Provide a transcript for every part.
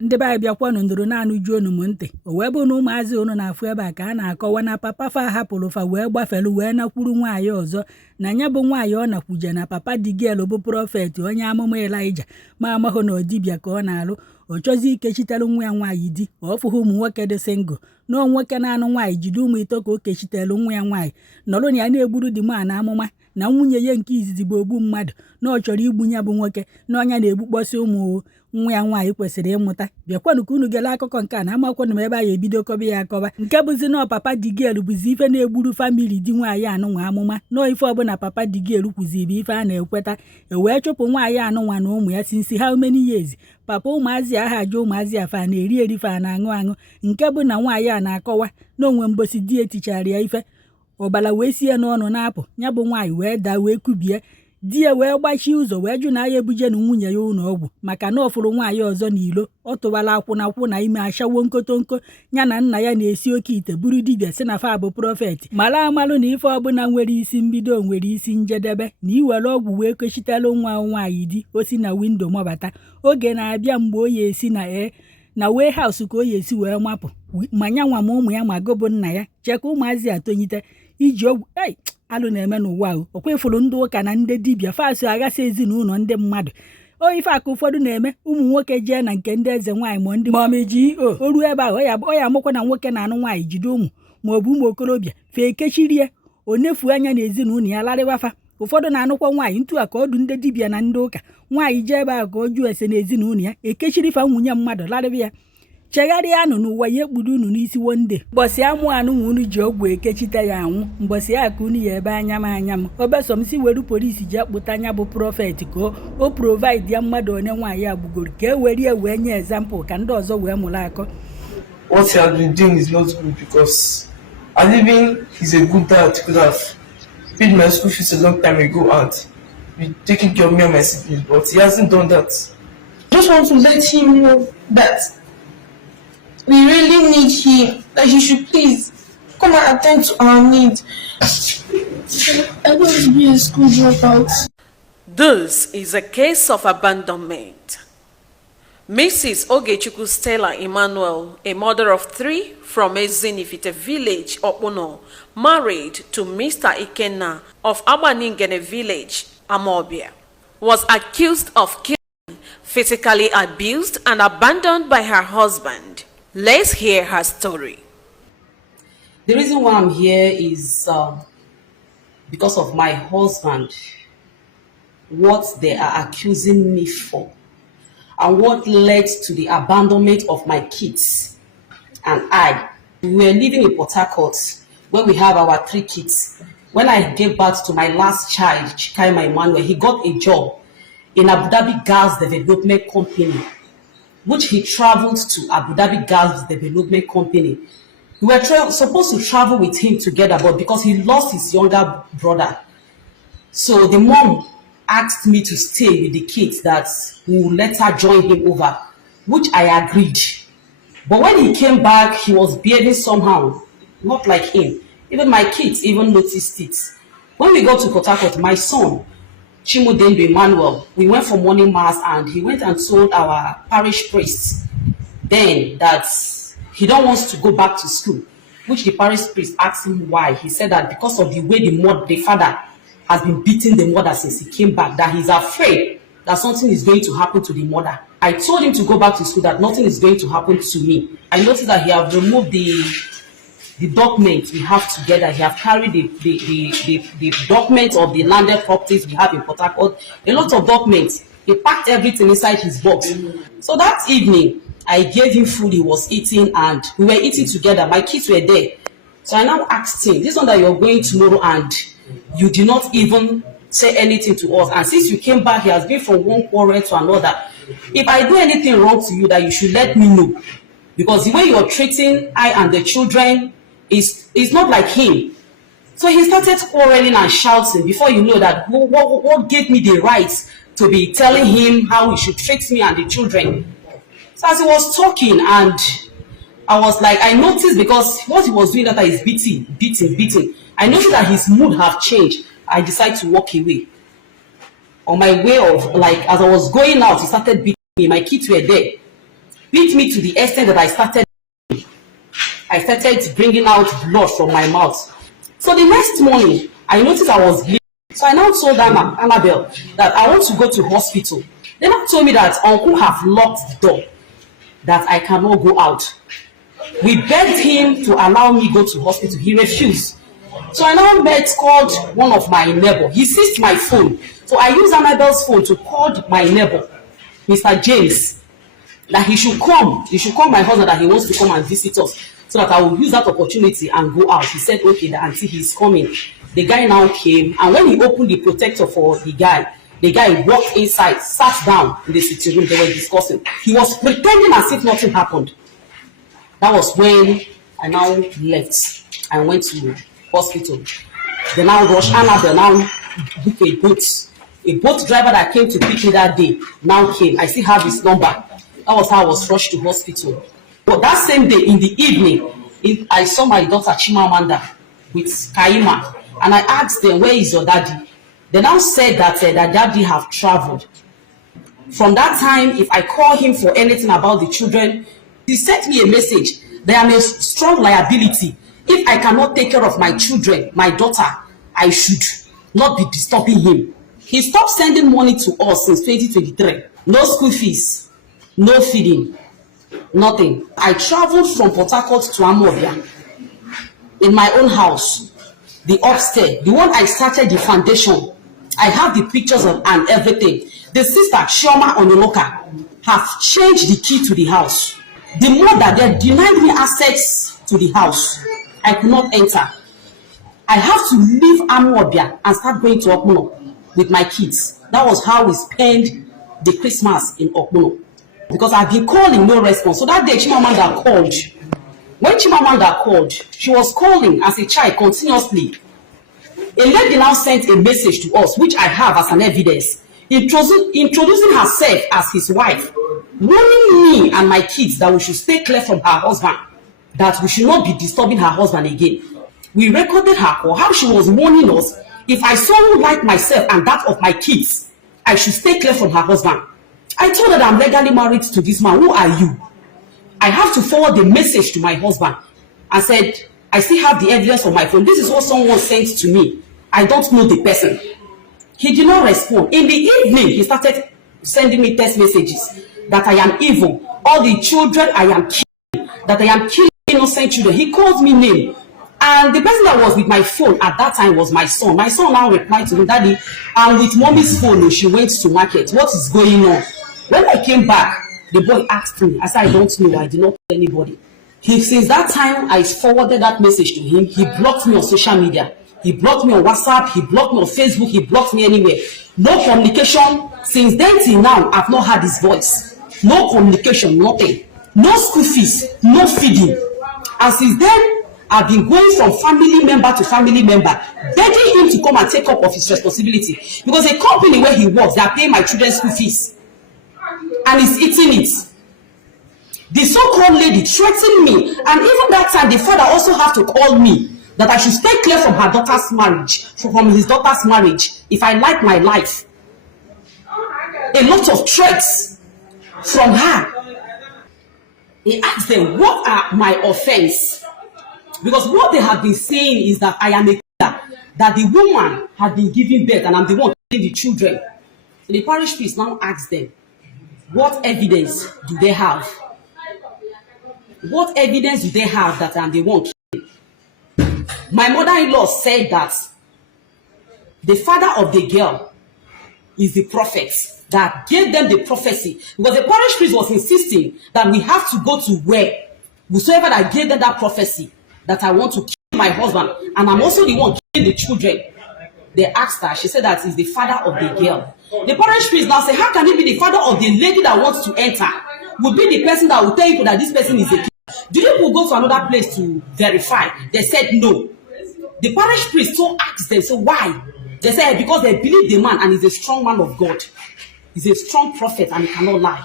ndị be anyị bịakwanụ ndụrụ na-anụ ju onu m ntị o wee bụ na ụmụazị unu na-afụ ebe a ka a na-akọwa na papa fa hapụrụ fa wee gbafelu wee nakwuru nwaanyị ọzọ na nya bụ nwaanyị ọ nakwuje na papa Digel bụ prọfet onye amụma Elaịja ma amahụ na ọdibịa ka ọ na-alụ ọ chọzi ikechitere nwa ya nwaanyị di ọ fụghị ụmụ nwoke dị singụl na nwoke na-anụ nwaanyị jide ụmụ ito ka o kechitere nwa ya nwaanyị nọrọ na ya na-egburu di ma na amụma na nwunye ya nke izizi bụ ogbu mmadụ na ọ chọrọ igbu ya bụ nwoke na ọnya na-egbukpọsị ụmụ nwa ya nwaanyị kwesịrị ịmụta bịakwanụ ka unu gele akụkọ nke a na amakwanụ m ebe a ya ebido kọba ya akọba nke bụzi na papa Digel bụzi ife na-egburu famili di nwaanyị anụnwa amụma na ife ọbụla papa Digel kwuziri ife a na-ekweta wee chụpụ nwaanyị anụnwa na ụmụ ya sinsi ha many years papa ụmụazị aha ajụ ụmụazị afa na-eri erife a na-aṅụ aṅụ nke bụ na nwaanyị a na-akọwa na onwe mbosi di etichara ya ife ọbala wee sie n'ọnụ na-apụ ya bụ nwaanyị wee daa wee kubie di ya wee gbachie ụzọ wee jụ na ya ebuje na nwunye ya ụlọ ọgwụ maka na ọ fụrụ nwaanyị ọzọ n'ilo ọ tụbala akwụnakwụ na ime ashawo nkotonko ya na nna ya na-esi oke ite buru dibịa si na fa bụ prọfet mara amalụ na ife ọbụla nwere isi mbido nwere isi njedebe na iwere ọgwụ wee kechitelu nwa nwaanyị di o si na windo mabata oge na-abịa mgbe o ya esi na wee haus ka o ya esi wee mapụ ma nyanwa ma ụmụ ya ma gọbụ nna ya cheka ụmụazị atonyite iji ọgwụ alụ na-eme n'ụwa ahụ o kwefuru ndị ụka na ndị dibịa faso aghasa ezinụlọ ndị mmadụ ife aka ụfọdụ na-eme ụmụ nwoke jee na nke ndị eze nwaanyị ma ndị maọmiji o ruo ebe ahụ ọ ya amụkwa na nwoke na anụ nwaanyị jide ụmụ maọbụ ụmụ okorobịa fee kechirie o nefu anya na ezinụlọ ya larịwafa ụfọdụ na-anụkwa nwaanyị ntu a ka ọdụ ndị dibịa na ndị ụka nwaanyị jee ebe ahụ ka ọ jụọ ese na ezinụlọ ya ekechirifa nwunye mmadụ larịwa ya chegharịanụ n'ụwa ya ekpudo unu n'isi wonde mbọsị amụ anụ nwa unu ji ọgwụ ekechite ya anwụ mbọsị ya ka unu ya ebe anya m obesom si were polisi ji akpụta anya bụ prọfet ka o provide ya mmadụ onye nwaanyị agbugoro ka e were wee nye example ka ndị ọzọ wee mụrụ akọ. What he has been doing is not good because Alivin is a good dad. He could have paid my school fees a long time ago and be taking care of me and my siblings, but he hasn't done that. Just want to let him know that we really need him, that he should please come and attend to our needs. I don't want to be a school dropout. This is a case of abandonment. Mrs. Ogechukwu Emmanuel, a mother of 3 from Ezinifite village, Okuno, married to Mr. Ikenna of Abaningene village, Amobia, was accused of killing, physically abused and abandoned by her husband. Let's hear her story. The reason why I'm here is because of my husband, what they are accusing me for, and what led to the abandonment of my kids and I. We were living in Port Harcourt, where we have our 3 kids. When I gave birth to my last child, Kpai Emmanuel, he got a job in Abu Dhabi Gas Development Company, which he traveled to Abu Dhabi Gas Development Company. We were supposed to travel with him together, but because he lost his younger brother, so the mom asked me to stay with the kids that we would let her join him over, which I agreed. But when he came back, he was behaving somehow, not like him. Even my kids even noticed it. When we got to Port Harcourt, my son, Ogechukwu Emmanuel, we went for morning mass and he went and told our parish priest then that he don't want to go back to school, which the parish priest asked him why. He said that because of the way the father has been beating the mother since he came back, that he's afraid that something is going to happen to the mother. I told him to go back to school, that nothing is going to happen to me. I noticed that he have removed the documents we have together. He have carried the documents of the landed properties we have in Port Harcourt, a lot of documents. He packed everything inside his box. So that evening, I gave him food he was eating and we were eating together. My kids were there. So I now asked him, this one that you're going tomorrow and you did not even say anything to us. And since you came back, he has been from one quarrel to another. If I do anything wrong to you, that you should let me know. Because the way you're treating I and the children is not like him. So he started quarreling and shouting. Before you know that, what gave me the right to be telling him how he should treat me and the children? So as he was talking, and I was like, I noticed, because what he was doing that is beating. I noticed that his mood have changed. I decided to walk away. On my way of, like, as I was going out, he started beating me. My kids were there. beat me to the extent that I started bringing out blood from my mouth. So the next morning, I noticed I was bleeding. So I now told Annabelle that I want to go to hospital. They now told me that uncle have locked the door, that I cannot go out. We begged him to allow me go to hospital. He refused. So I now called one of my neighbor. He seized my phone. So I used Annabelle's phone to call my neighbor, Mr. James, that he should come. He should call my husband that he wants to come and visit us, so that I will use that opportunity and go out. He said, okay, the auntie, he's coming. The guy now came, and when he opened the protector for the guy walked inside, sat down in the sitting room. They were discussing. He was pretending as if nothing happened. That was when I now left. I went to hospital. They now rushed Annabelle, now booked a boat. A boat driver that came to pick me that day now came. I still have his number. That was how I was rushed to hospital. But that same day, in the evening, I saw my daughter Chimamanda with Kaima, and I asked them, where is your daddy? They now said that their daddy have traveled. From that time, if I call him for anything about the children, he sent me a message. There am a strong liability. If I cannot take care of my children, my daughter, I should not be disturbing him. He stopped sending money to us since 2023. No school fees, no feeding, nothing. I traveled from Port Harcourt to Amobia in my own house, the upstairs, the one I started the foundation. I have the pictures of and everything. The sister, Shoma Onoloka, have changed the key to the house. The mother, they denied me access to the house. I could not enter. I have to leave Amobia and start going to Okmuno with my kids. That was how we spent the Christmas in Okmuno. Because I've been calling, no response. So that day, Chimamanda called. When Chimamanda called, she was calling as a child continuously. A lady now sent a message to us, which I have as an evidence, introducing herself as his wife, warning me and my kids that we should stay clear from her husband, that we should not be disturbing her husband again. We recorded her call, how she was warning us, if I so like myself and that of my kids, I should stay clear from her husband. I told her that I'm legally married to this man. Who are you? I have to forward the message to my husband and said, I still have the evidence on my phone. This is what someone sent to me. I don't know the person. He did not respond. In the evening, he started sending me text messages that I am evil. All the children I am killing, that I am killing innocent children. He called me name. And the person that was with my phone at that time was my son. My son now replied to me, Daddy, and with mommy's phone, she went to market. What is going on? When I came back, the boy asked me. I said, I don't know. I did not tell anybody. Since that time, I forwarded that message to him. He blocked me on social media. He blocked me on WhatsApp. He blocked me on Facebook. He blocked me anywhere. No communication. Since then till now, I've not had his voice. No communication, nothing. No school fees, no feeding. And since then, I've been going from family member to family member, begging him to come and take up of his responsibility. Because the company where he works, they are paying my children's school fees. And he's eating it. The so-called lady threatened me. And even that time, the father also have to call me that I should stay clear from her daughter's marriage, from his daughter's marriage, if I like my life. A lot of threats from her. He asked them, what are my offense? Because what they have been saying is that I am a killer, that the woman had been giving birth and I'm the one killing the children. So the parish priest now asks them, what evidence do they have? What evidence do they have that I'm the one killing? My mother-in-law said that the father of the girl is the prophet that gave them the prophecy. Because the parish priest was insisting that we have to go to where whosoever that gave them that prophecy, that I want to kill my husband, and I'm also the one killing the children. They asked her, she said that is the father of the girl. The parish priest now said, how can it be the father of the lady that wants to enter? Will be the person that will tell you that this person is a killer. Did you go to another place to verify? They said no. The parish priest so asked them, so why? They said because they believe the man and he's a strong man of God. He's a strong prophet and he cannot lie.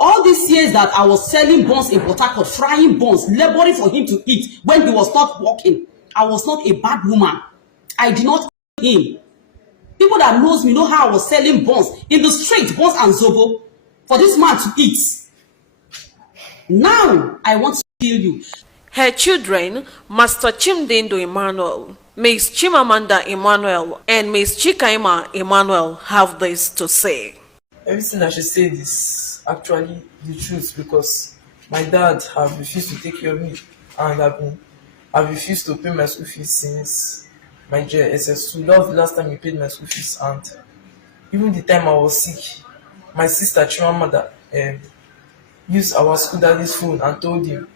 All these years that I was selling buns in Port Harcourt, frying buns, laboring for him to eat when he was not working, I was not a bad woman. I did not kill him. People that knows me know how I was selling buns in the street, buns and zobo, for this man to eat. Now, I want to kill you. Her children, Master Chimdindo Emmanuel, Miss Chimamanda Emmanuel, and Miss Chikaima Emmanuel have this to say. Everything I should say is actually the truth because my dad have refused to take care of me and I've refused to pay my school fees since my JSS2. That was the last time he paid my school fees, and even the time I was sick, my sister Chimamanda used our school daddy's phone and told him,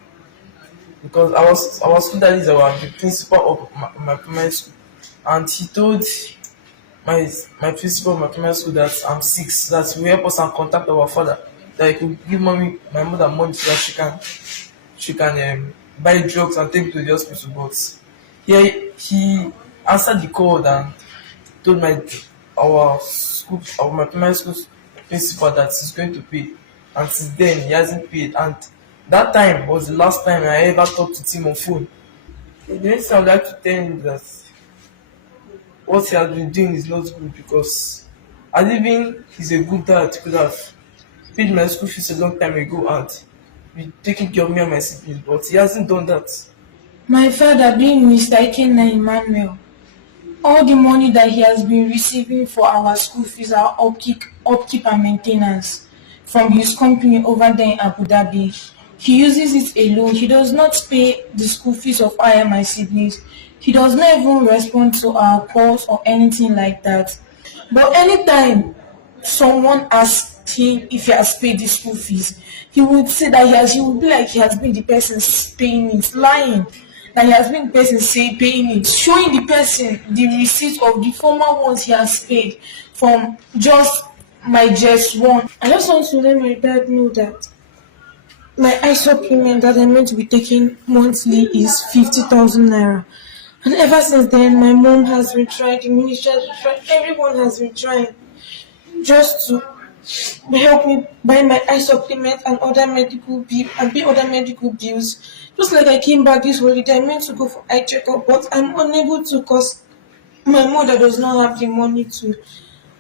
because our school daddies are the principal of my primary school, and he told my principal of my primary school that I'm sick, so that he will help us and contact our father, that he could give my mother money so that she can buy drugs and take me to the hospital. But he answered the call and told my primary school principal that he's going to pay, and since then he hasn't paid. And that time was the last time I ever talked to him on phone. The only thing I'd like to tell him is that what he has been doing is not good, because I even he's a good dad, could have paid my school fees a long time ago and be taking care of me and my siblings, but he hasn't done that. My father, being Mr. Ikenna Emmanuel, all the money that he has been receiving for our school fees are upkeep and maintenance from his company over there in Abu Dhabi. He uses it alone. He does not pay the school fees of I and my siblings. He does not even respond to our calls or anything like that. But anytime someone asks him if he has paid the school fees, he would say that he would be like he has been the person paying it, lying that he has been the person paying it, showing the person the receipt of the former ones he has paid from just my just one. I just want to let my dad know that my eye supplement that I'm meant to be taking monthly is 50,000 naira. And ever since then, my mom has been trying, the ministry has been trying, everyone has been trying just to help me buy my eye supplement and other medical bills. Just like I came back this holiday, I meant to go for eye checkup, but I'm unable to because my mother does not have the money to.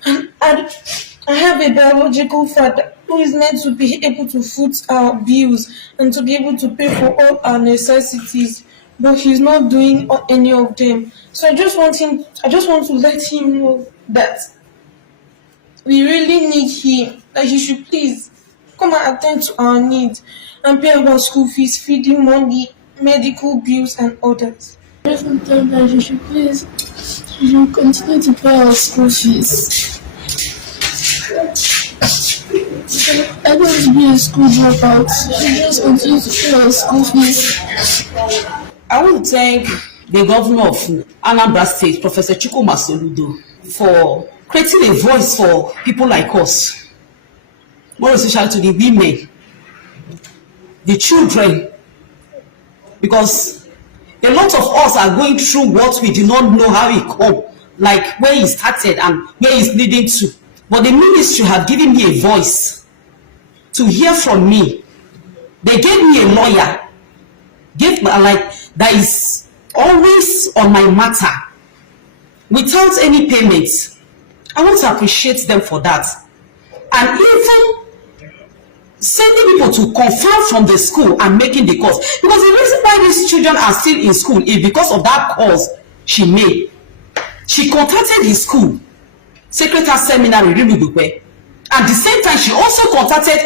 And I have a biological father who is meant to be able to foot our bills and to be able to pay for all our necessities, but he's not doing any of them. So I just want to let him know that we really need him, that he should please come and attend to our needs and pay our school fees, feeding money, medical bills and others. I just want to tell him that he should continue to pay our school fees. I don't want to be a school dropout. He should just continue to pay our school fees. I want to thank the governor of Anambra State, Professor Chukwu Emmanuel, for creating a voice for people like us, more especially to the women, the children, because a lot of us are going through what we do not know how it come, like where it started and where it's leading to. But the ministry have given me a voice to hear from me. They gave me a lawyer, that is always on my matter without any payment. I want to appreciate them for that. And even sending people to confirm from the school and making the calls. Because the reason why these children are still in school is because of that calls she made. She contacted the school, Secretary Seminary, Rimibukwe. At the same time, she also contacted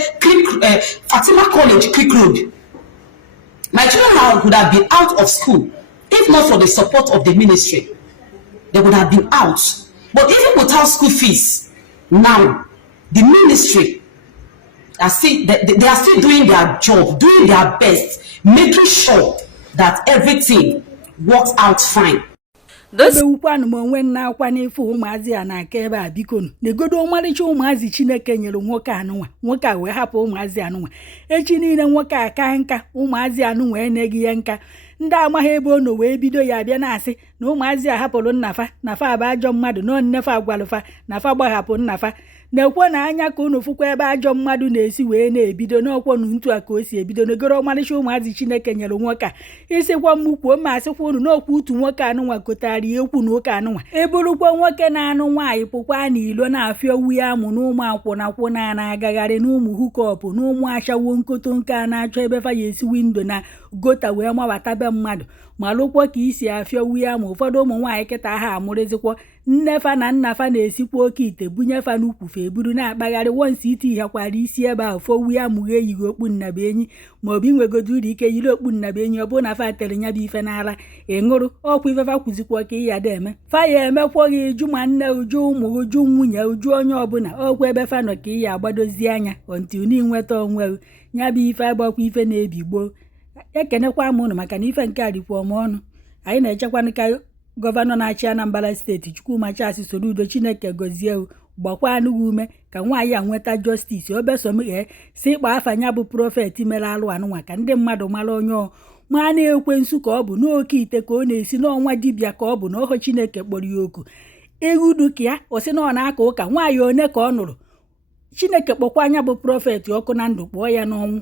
Fatima College, Creek Road. My children would have been out of school if not for the support of the ministry. They would have been out. But even without school fees, now the ministry they are still doing their job, doing their best, making sure that everything works out fine. Ebe ukwanụ m onwe nna akwa n'ife ụmụazị a na-aka ebe a biko negodo ọmarịcha ụmụazị Chineke nyere nwoke a wee hapụ ụmụazị anụnwa echi niile nwoke a ka nka ụmụazị anụnwa eneghị ya nka ndị amaghị ebe ọ nọ wee bido ya abịa na-asị na ụmụazị a hapụrụ nnafa nafa abụ ajọ mmadụ na nnefa agwalụfa nafa gbahapụ nnafa na-ekwe na anya ka unu fụkwa ebe ajọ mmadụ na-esi wee na-ebido n'ọkwọnụ ntu a ka o si ebido n'ogoro ọmarịcha ụmụazị Chineke nyere nwoke a ịsịkwa m kwuo ma asịkwa unu n'okwu utu nwoke anụnwa kotarị ekwu na ụka anụnwa eburukwa nwoke na-anụ nwaanyị pụkwa na ilo na-afịa owu ya amụ n'ụmụ akwụna na-agagharị n'ụmụ hukọpụ n'ụmụ achawo nkoto nke a na-achọ ebe fa ya esi windo na gota wee mawata be mmadụ ma lụkwa ka isi afịa owu ya ma ụfọdụ ụmụ nwaanyị kịta ha amụrịzikwa nnefa na nnafa na-esikwa oke ite bunyefa n'ukwufe eburu na-akpagharị wonsi iti ihekwara isi ebe ahụ fowu ya mụghe eyighị okpu nnabenyi maọbụ inwegodo uru ike yiri okpu nnabenyi ọ bụrụ na fa tere nya bụ ife n'ara ịṅụrụ ọkwa ifefa kwuzikwa ka ịya da eme fa ya emekwa gị uju ma nne uju ụmụ uju nwunye uju onye ọbụla ọkwa ebe fa nọ ka ịya agbadozi anya ọntil n'inweta onwe nya bụ ife agbakwa ife na-ebigboo ekenekwa m ụnụ maka na ife nke a dịkwa m ọnụ anyị na-echekwanụ ka gọvanọ na-achị Anambra steeti Chukwumachasị Soludo Chineke gọzie gbakwa anụghị ume ka nwaanyị a nweta jọstisi obesomghee si ịkpa afa nya bụ prọfet mere alụ anụnwa ka ndị mmadụ mara onye ma na-ekwensu ka ọ bụ n'oke ite ka ọ na-esi n'ọnwa dibịa ka ọ bụ na ọhụ Chineke kpọrọ ya oku eghudu ka ya o si na ọ na-aka ụka nwaanyị one ka ọ nụrụ Chineke kpọkwa anya bụ prọfet ọkụ na ndụ kpọọ ya n'ọnwụ